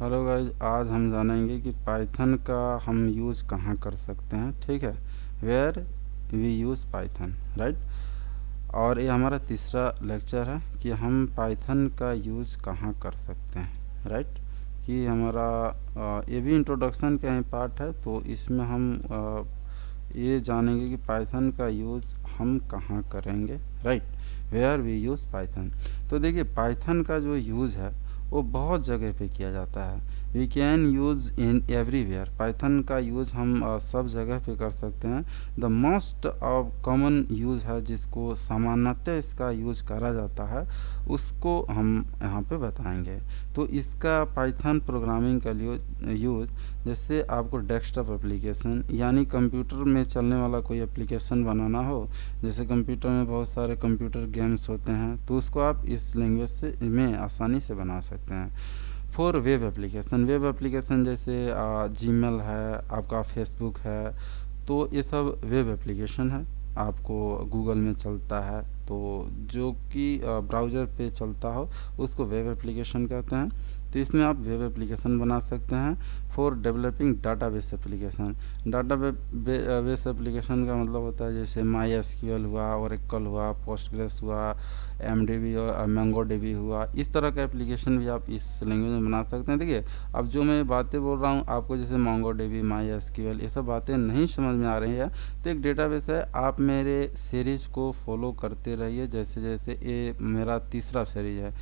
Hello guys, आज हम जानेंगे कि पाइथन का हम यूज़ कहाँ कर सकते हैं। ठीक है, where we use Python, right. और ये हमारा तीसरा लेक्चर है कि हम पाइथन का यूज़ कहाँ कर सकते हैं, राइट। कि हमारा ये भी इंट्रोडक्शन का ही पार्ट है, तो इसमें हम ये जानेंगे कि पाइथन का यूज़ हम कहाँ करेंगे, right. Where we use Python. तो देखिए, पाइथन का जो यूज़ है वो बहुत जगह पे किया जाता है। We can use in everywhere. Python का यूज़ हम सब जगह पे कर सकते हैं। द मोस्ट कॉमन यूज़ है जिसको सामान्यतः इसका यूज़ करा जाता है, उसको हम यहाँ पे बताएंगे। तो इसका पाइथन प्रोग्रामिंग का यूज़ जैसे आपको डेस्कटॉप एप्लीकेशन यानी कंप्यूटर में चलने वाला कोई एप्लीकेशन बनाना हो, जैसे कंप्यूटर में बहुत सारे कंप्यूटर गेम्स होते हैं, तो उसको आप इस लैंग्वेज से में आसानी से बना सकते हैं। फॉर वेब एप्लीकेशन जैसे जीमेल है, आपका फेसबुक है, तो ये सब वेब एप्लीकेशन है। आपको गूगल में चलता है, तो जो कि ब्राउज़र पे चलता हो उसको वेब एप्लीकेशन कहते हैं। तो इसमें आप वेब एप्लीकेशन बना सकते हैं। For developing database application, database application का मतलब होता है जैसे माई एसक्यूएल हुआ, ओरेकल हुआ, पोस्टग्रेस हुआ, एमडीबी और मैंगो डीबी हुआ। इस तरह का एप्लीकेशन भी आप इस लैंग्वेज में बना सकते हैं। देखिए, अब जो मैं बातें बोल रहा हूँ आपको, जैसे मैंगो डीबी, माई एसक्यूएल, ये सब बातें नहीं समझ में आ रही है, तो एक डेटाबेस है, आप मेरे सीरीज को फॉलो करते रहिए। जैसे जैसे ये मेरा तीसरा सीरीज है,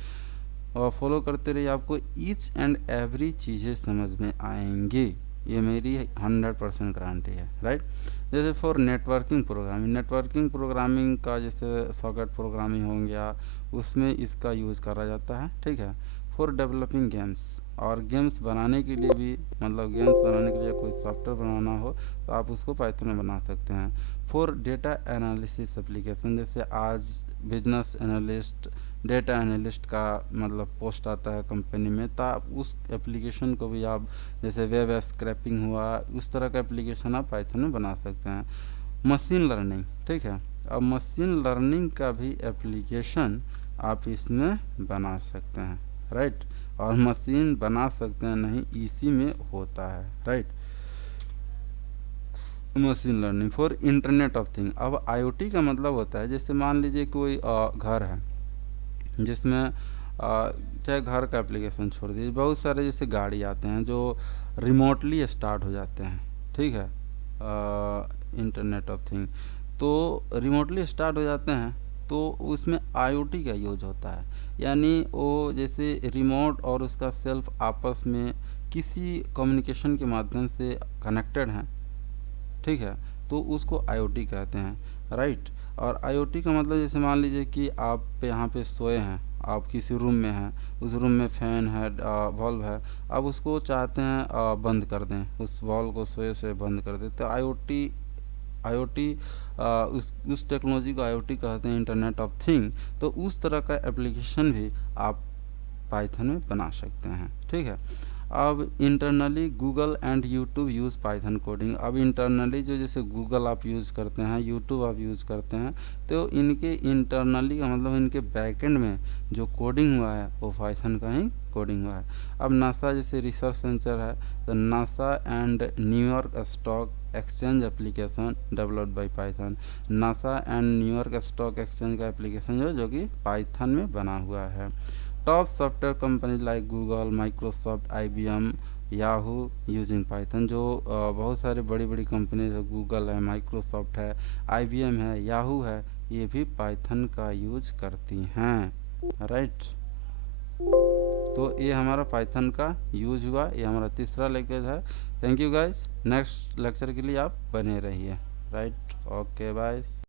और फॉलो करते रहिए, आपको ईच एंड एवरी चीज़ें समझ में आएंगी। ये मेरी 100% गारंटी है, राइट। जैसे फॉर नेटवर्किंग प्रोग्रामिंग का जैसे सॉकेट प्रोग्रामिंग हो गया, उसमें इसका यूज़ करा जाता है। ठीक है। फॉर डेवलपिंग गेम्स, और गेम्स बनाने के लिए भी, मतलब गेम्स बनाने के लिए कोई सॉफ्टवेयर बनाना हो तो आप उसको पाइथन में बना सकते हैं। फॉर डेटा एनालिसिस एप्लीकेशन, जैसे आज बिजनेस एनालिस्ट, डेटा एनालिस्ट का मतलब पोस्ट आता है कंपनी में, तो आप उस एप्लीकेशन को भी आप, जैसे वेब स्क्रैपिंग हुआ, उस तरह का एप्लीकेशन आप पाइथन में बना सकते हैं। मशीन लर्निंग, ठीक है, अब मशीन लर्निंग का भी एप्लीकेशन आप इसमें बना सकते हैं, राइट। और मशीन बना सकते हैं नहीं, इसी में होता है, right. Machine learning for internet of thing. अब आईओटी का मतलब होता है, जैसे मान लीजिए कोई घर है जिसमें चाहे घर का एप्लीकेशन छोड़ दीजिए, बहुत सारे जैसे गाड़ी आते हैं जो रिमोटली स्टार्ट हो जाते हैं। ठीक है, इंटरनेट ऑफ थिंग, तो रिमोटली स्टार्ट हो जाते हैं, तो उसमें आईओटी का यूज होता है। यानी वो जैसे रिमोट और उसका सेल्फ आपस में किसी कम्युनिकेशन के माध्यम से कनेक्टेड हैं। ठीक है, तो उसको आईओटी कहते हैं, राइट। और आईओटी का मतलब जैसे मान लीजिए कि आप यहाँ पे सोए हैं, आप किसी रूम में हैं, उस रूम में फैन है, वॉल्व है, आप उसको चाहते हैं बंद कर दें, उस वॉल्व को सोए से बंद कर दें, तो आईओटी उस टेक्नोलॉजी को आईओटी कहते हैं, इंटरनेट ऑफ थिंग। तो उस तरह का एप्लीकेशन भी आप पाइथन में बना सकते हैं। ठीक है। अब internally Google and YouTube use Python coding. अब इंटरनली जो जैसे गूगल आप यूज़ करते हैं, यूट्यूब आप यूज़ करते हैं, तो इनके इंटरनली का मतलब इनके बैकएंड में जो कोडिंग हुआ है वो पाइथन का ही कोडिंग हुआ है। अब नासा जैसे रिसर्च सेंटर है, तो NASA and New York stock exchange application developed by Python. NASA and New York stock exchange का एप्लीकेशन जो कि पाइथन में बना हुआ है। Top software company like Google, Microsoft, IBM, Yahoo using Python. जो बहुत सारी बड़ी बड़ी कंपनी है, गूगल है, माइक्रोसॉफ्ट है, आईबीएम है, याहू है, ये भी पाइथन का यूज करती हैं, राइट। तो ये हमारा पाइथन का यूज हुआ, ये हमारा तीसरा लैंग्वेज है। Thank you guys, next lecture के लिए आप बने रहिए, राइट। Okay, bye.